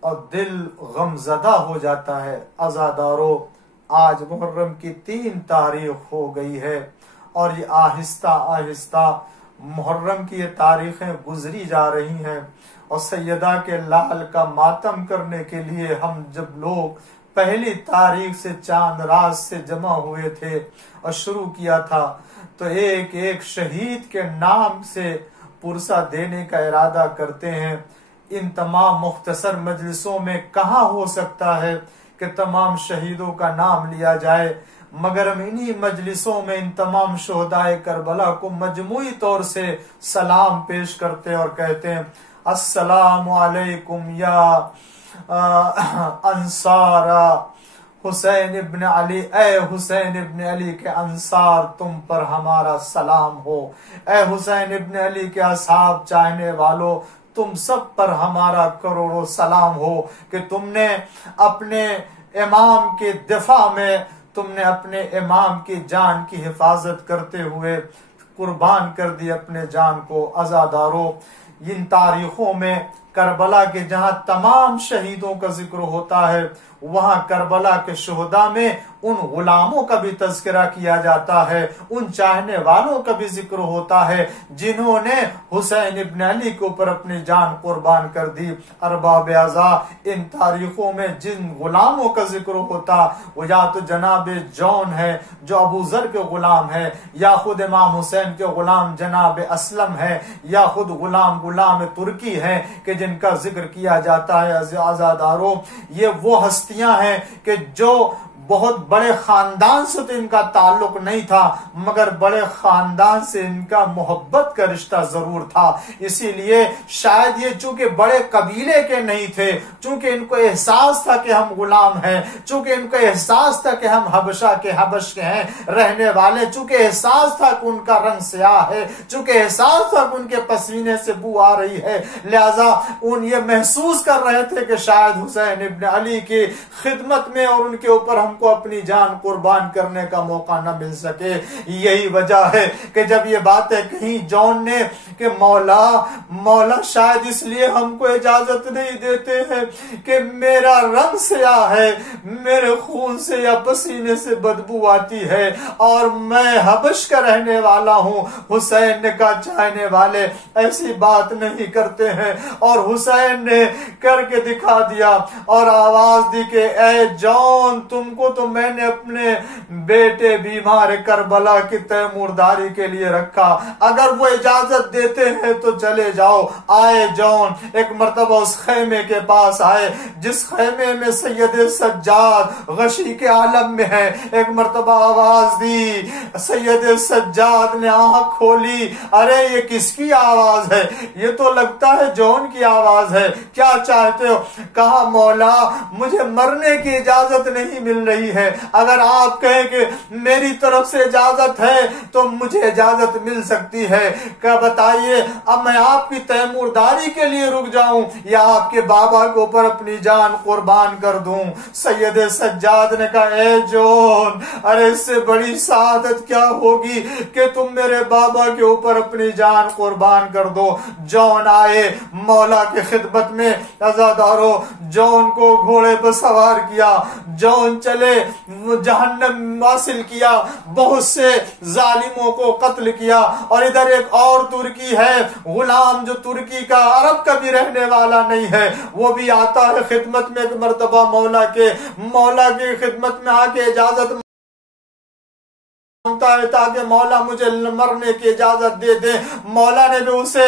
और दिल गमजदा हो जाता है। अज़ादारों, आज मुहर्रम की 3 तारीख हो गई है और ये आहिस्ता आहिस्ता मुहर्रम की ये तारीखें गुजरी जा रही हैं, और सैयदा के लाल का मातम करने के लिए हम जब लोग पहली तारीख से चांद रात से जमा हुए थे और शुरू किया था, तो एक एक शहीद के नाम से पुरसा देने का इरादा करते हैं। इन तमाम मुख्तसर मजलिसों में कहाँ हो सकता है कि तमाम शहीदों का नाम लिया जाए, मगर हम इन्हीं मजलिसों में इन तमाम शोहदाए करबला को मजमूई तौर से सलाम पेश करते और कहते हैं, अस्सलामु अलैकुम या अंसारा हुसैन इब्न अली, ए हुसैन इब्न अली के अंसार तुम पर हमारा सलाम हो। ए हुसैन इब्न अली के असहाब चाहने वालों तुम सब पर हमारा करोड़ों सलाम हो कि तुमने अपने इमाम के दिफा में, तुमने अपने इमाम की जान की हिफाजत करते हुए कुर्बान कर दी अपने जान को। अज़ादारों, इन तारीखों में करबला के जहां तमाम शहीदों का जिक्र होता है, वहां करबला के शुहदा में उन गुलामों का भी तज़किरा किया जाता है, उन चाहने वालों का भी जिक्र होता है जिन्होंने हुसैन इब्न अली के ऊपर अपनी जान कुर्बान कर दी। अरबाब अज़ा, इन तारीखों में जिन गुलामों का जिक्र होता वो या तो जनाब जौन है जो अबू ज़र के गुलाम है, या खुद इमाम हुसैन के गुलाम जनाब असलम है, या खुद गुलाम तुर्की है कि जिनका जिक्र किया जाता है। आज़ादारों, ये वो हस्तियां हैं कि जो बहुत बड़े खानदान से तो इनका ताल्लुक नहीं था, मगर बड़े खानदान से इनका मोहब्बत का रिश्ता जरूर था। इसीलिए शायद ये चूंकि बड़े कबीले के नहीं थे, चूंकि इनको एहसास था कि हम गुलाम हैं, चूंकि इनको एहसास था कि हम हबशा के हबश के हैं रहने वाले, चूंकि एहसास था कि उनका रंग स्याह है, चूंकि एहसास था कि उनके पसीने से बू आ रही है, लिहाजा उन ये महसूस कर रहे थे कि शायद हुसैन इब्न अली की खिदमत में और उनके ऊपर हमको अपनी जान कुर्बान करने का मौका न मिल सके। यही वजह है कि जब ये बातें कही जॉन ने कि मौला शायद इसलिए हमको इजाजत नहीं देते हैं कि मेरा रंग स्याह है, मेरे खून से या पसीने से बदबू आती है और मैं हबश का रहने वाला हूं। हुसैन ने कहा चाहने वाले ऐसी बात नहीं करते हैं, और हुसैन ने करके दिखा दिया और आवाज दी कि ए जॉन, तुमको तो मैंने अपने बेटे बीमार करबला की तैमूरदारी के लिए रखा, अगर वो इजाजत देते हैं तो चले जाओ। आए जॉन, एक मर्तबा उस खेमे के पास आए जिस खेमे में सैयद सज्जाद गशी के आलम में है। एक मर्तबा आवाज दी, सैयद सज्जाद ने आंख खोली, अरे ये किसकी आवाज है? ये तो लगता है जॉन की आवाज है, क्या चाहते हो? कहा मौला मुझे मरने की इजाजत नहीं मिल रही है, अगर आप कहें कि मेरी तरफ से इजाजत है तो मुझे इजाजत मिल सकती है। क्या बताइए, अब मैं आपकी तैमूरदारी के लिए रुक जाऊं या आपके बाबा के ऊपर अपनी जान कुर्बान कर दूं? सैयद सज्जाद ने कहा ए जॉन, अरे इससे बड़ी शहादत क्या होगी कि तुम मेरे बाबा के ऊपर अपनी जान कुर्बान कर दो। जॉन आए मौला की खिदमत में। अज़ादारों, जॉन को घोड़े पर सवार किया, जॉन चले, जहन्नम हासिल किया, बहुत से जालिमों को कत्ल किया। और इधर एक और तुर्की है गुलाम, जो तुर्की का अरब का भी रहने वाला नहीं है, वो भी आता है खिदमत में। एक मर्तबा मौला की खिदमत में आके इजाजत मांगता है ताकि मौला मुझे मरने की इजाजत दे दे। मौला ने भी उसे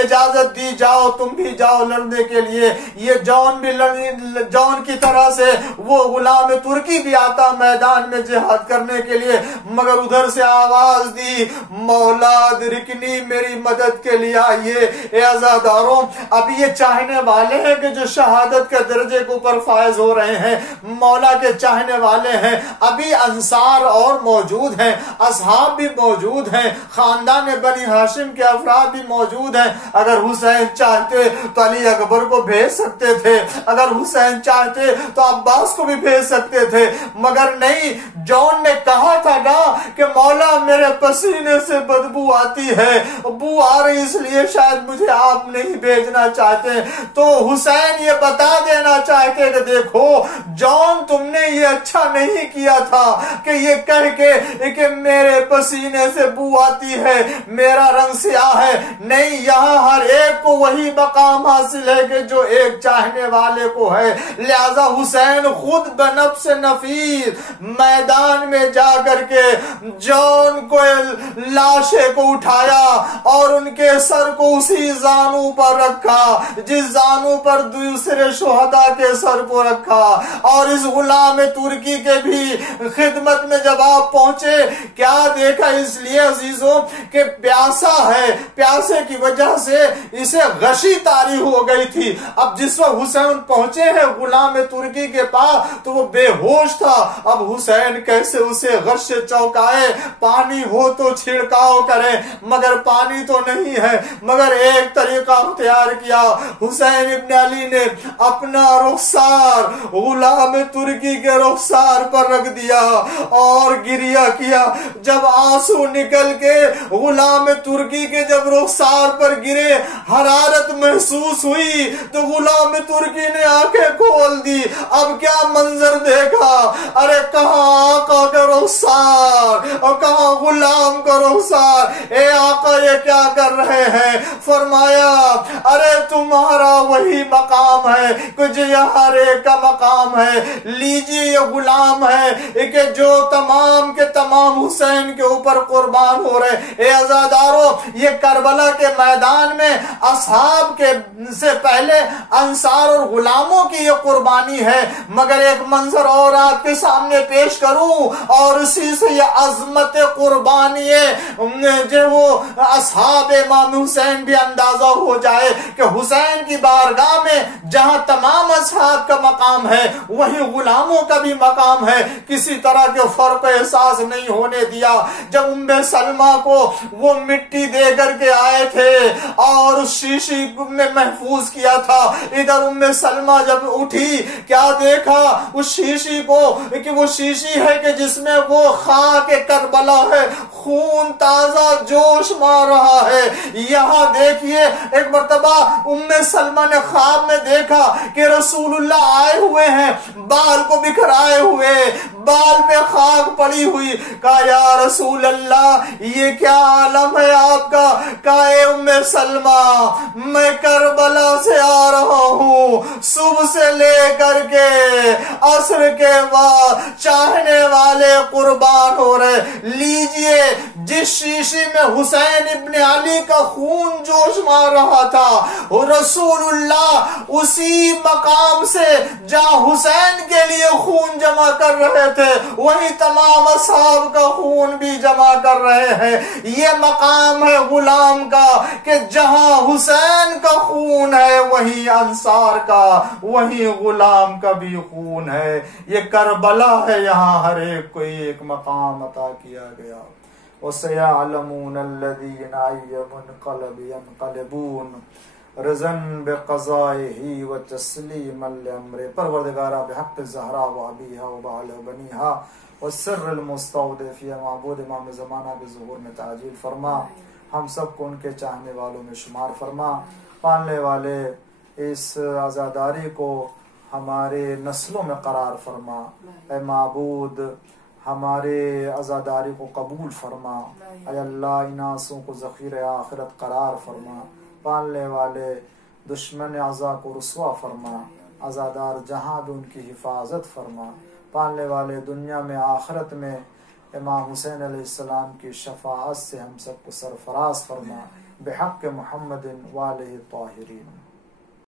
इजाजत दी, जाओ तुम भी जाओ लड़ने के लिए। ये जॉन की तरह से वो गुलाम तुर्की भी आता मैदान में जिहाद करने के लिए, मगर उधर से आवाज दी, मौला दिरकनी, मेरी मदद के लिए आइए। आज़ादारों, अब ये चाहने वाले हैं कि जो शहादत के दर्जे के ऊपर फायज हो रहे हैं, मौला के चाहने वाले हैं। अभी अंसार और मौजूद हैं, असहाब भी मौजूद हैं, खानदान बनी हाशिम के अफराद भी मौजूद हैं। अगर हुसैन चाहते तो अली अकबर को भेज सकते थे, अगर हुसैन चाहते तो अब्बास को भी भेज सकते थे, मगर नहीं। जॉन ने कहा था ना कि मौला मेरे पसीने से बदबू आती है, बू आ रही, इसलिए शायद मुझे आप नहीं भेजना चाहते। तो हुसैन ये बता देना चाहते कि देखो जॉन, तुमने ये अच्छा नहीं किया था कि ये कह के कि मेरे पसीने से बू आती है, मेरा रंग स्याह है। नहीं, यहाँ हर एक को वही मकाम हासिल है कि जो एक चाहने वाले को है। लिहाजा हुसैन खुद बनफ्स नफीस मैदान में जा करके जौन को लाशे को उठाया और उनके सर को उसी जानू पर रखा जिस जानू पर दूसरे शुहदा के सर को रखा। और इस गुलाम तुर्की के भी खिदमत में जब आप पहुंचे, क्या देखा? इसलिए अजीजों के प्यासा है, प्यासे की वजह से इसे गशी तारी हो गई थी। अब जिस वक्त हुसैन पहुंचे हैं गुलाम तुर्की के पास तो वो बेहोश था। अब हुसैन कैसे उसे गश से चौंकाए, पानी हो तो छिड़काव करें, मगर पानी तो नहीं है। मगर एक तरीका अख्तियार किया, हुसैन इब्न अली ने अपना रुखसार गुलाम तुर्की के रुखसार पर रख दिया और गिरिया किया। जब आंसू निकल के गुलाम तुर्की के जब रुखसार पर गिरे, हरारत महसूस हुई तो गुलाम तुर्की ने आंखें खोल दी। अब क्या मंजर देखा, अरे कहां आका का रुखसार और कहां गुलाम का रुखसार। ए आका ये क्या कर रहे हैं? फरमाया अरे तुम्हारा वही मकाम है कुछ यहारे का मकाम है। लीजिए ये गुलाम है कि जो तमाम के तमाम हुसैन के ऊपर कुर्बान हो रहे। ए आजादारों, ये करबला के मैदान में असहाब के से पहले अंसार और गुलामों की ये कुर्बानी है। मगर एक मंजर और आपके सामने पेश करूं और उसी से ये अजमत कुर्बानी जो वो असहाब इमाम हुसैन भी अंदाजा हो जाए कि हुसैन की बारगाह में जहां तमाम असहाब का मकाम है वहीं गुलामों का भी मकाम है। किसी तरह के फर्क एहसास नहीं होने दिया। जब उम्मे सलमा को वो मिट्टी दे करके आए थे और उस शीशी में महफूज किया था, इधर उम्मे सलमा जब उठी क्या देखा उस शीशी को कि वो शीशी है कि जिसमें वो खाके करबला है, खून ताजा जोश मार रहा है। यहाँ देखिए एक मर्तबा उम्मे सलमा ने ख्वाब में देखा कि रसूलुल्लाह आए हुए हैं, बाल को बिखराए हुए, बाल पे खाक पड़ी हुई। कहा या रसूल अल्लाह ये क्या आलम है आपका? कहा उम्मे सलमा मैं करबला से आ रहा हूँ, सुबह से लेकर के असर के बाद चाहने वाले कुर्बान हो रहे। लीजिए जिस शीशी में हुसैन इब्न अली का खून जोश मार रहा था, रसूलुल्लाह उसी मकाम से जहां हुसैन के लिए खून जमा कर रहे थे वही तमाम असहाब का खून भी जमा कर रहे हैं। ये मकाम है गुलाम का कि जहां हुसैन का खून है वहीं अंसार का, वहीं गुलाम का भी खून है। ये करबला है, यहाँ हर एक को एक मकाम अता किया गया। वसयअलमून अल्लज़ीना यनक़लिबून रज़न बिक़ज़ाइही व तस्लीमन लिअम्रिही। परवरदिगारा बिहक़्क़ ज़हरा व अबीहा व बाल व बनीहा व सिर्रिल मुस्तौदिफ़िया माबूद इमाम ज़माना के ज़ुहूर में ताजील फरमा। हम सबको उनके चाहने वालों में शुमार फरमा। पालने वाले इस आज़ादारी को हमारे नस्लों में करार फरमा। ऐ माबूद हमारे आज़ादारी को कबूल फरमा। ऐ अल्लाह इन आंसुओं को ज़ख़ीर आखिरत करार फरमा। पालने वाले दुश्मन आज़ा को रुसवा फरमा। आज़ादार जहाँ भी उनकी हिफाजत फरमा। पालने वाले दुनिया में आखिरत में इमाम हुसैन अलैहिस्सलाम की शफाअत से हम सबको सरफराज फरमा। बिहक़्क़ मुहम्मदिन व आलिहि ताहिरीन।